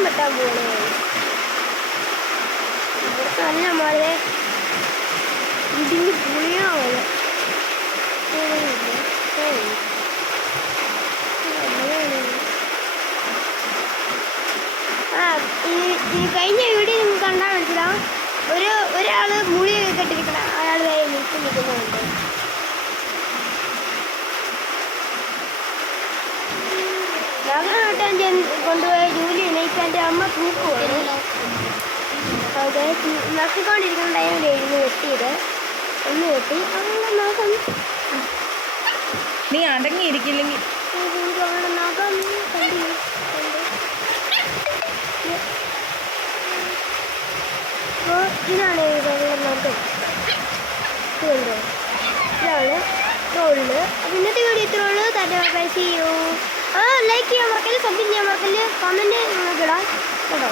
നഖം വെട്ടാൻ പോകണേ. ഇവിടുത്തെ നല്ല മഴ ഇടിഞ്ഞ് പുളിയാ മഴ. ഈ കഴിഞ്ഞ വീഡിയോ നിങ്ങൾക്ക് കണ്ടാൽ മനസ്സിലാവും. ഒരാൾ മുടിയൊക്കെ കെട്ടിരിക്കണം, അയാൾ നിൽക്കുന്നുണ്ട്. നഖം വെട്ടാൻ കൊണ്ടുപോയ ജോലി ഇപ്പൊ എൻ്റെ അമ്മ തൂക്കുവാണ്. അതെ, നക്കിക്കൊണ്ടിരിക്കുന്ന ടൈമിലായിരുന്നു വെട്ടിയത്. ഒന്ന് വെട്ടി അവളുടെ നഖം. നീ അടങ്ങിയിരിക്കില്ലെങ്കിൽ അവളുടെ നഖം അപ്പോൾ ഇതാണ് അവളുടെ നഖം. ഇതുണ്ടോ? ഇതാണ് റോളില്. അപ്പോൾ ഇന്നത്തെ വീഡിയോ ഇത്രേ ഉള്ളൂ. തന്നെ ചെയ്യൂ. ലൈക്ക് ചെയ്യാൻ മറക്കല്, സബ്സ്ക്രൈബ് ചെയ്യാൻ മറക്കല്, കമൻറ്റ് നിങ്ങൾക്ക് ഇടാം കേട്ടോ.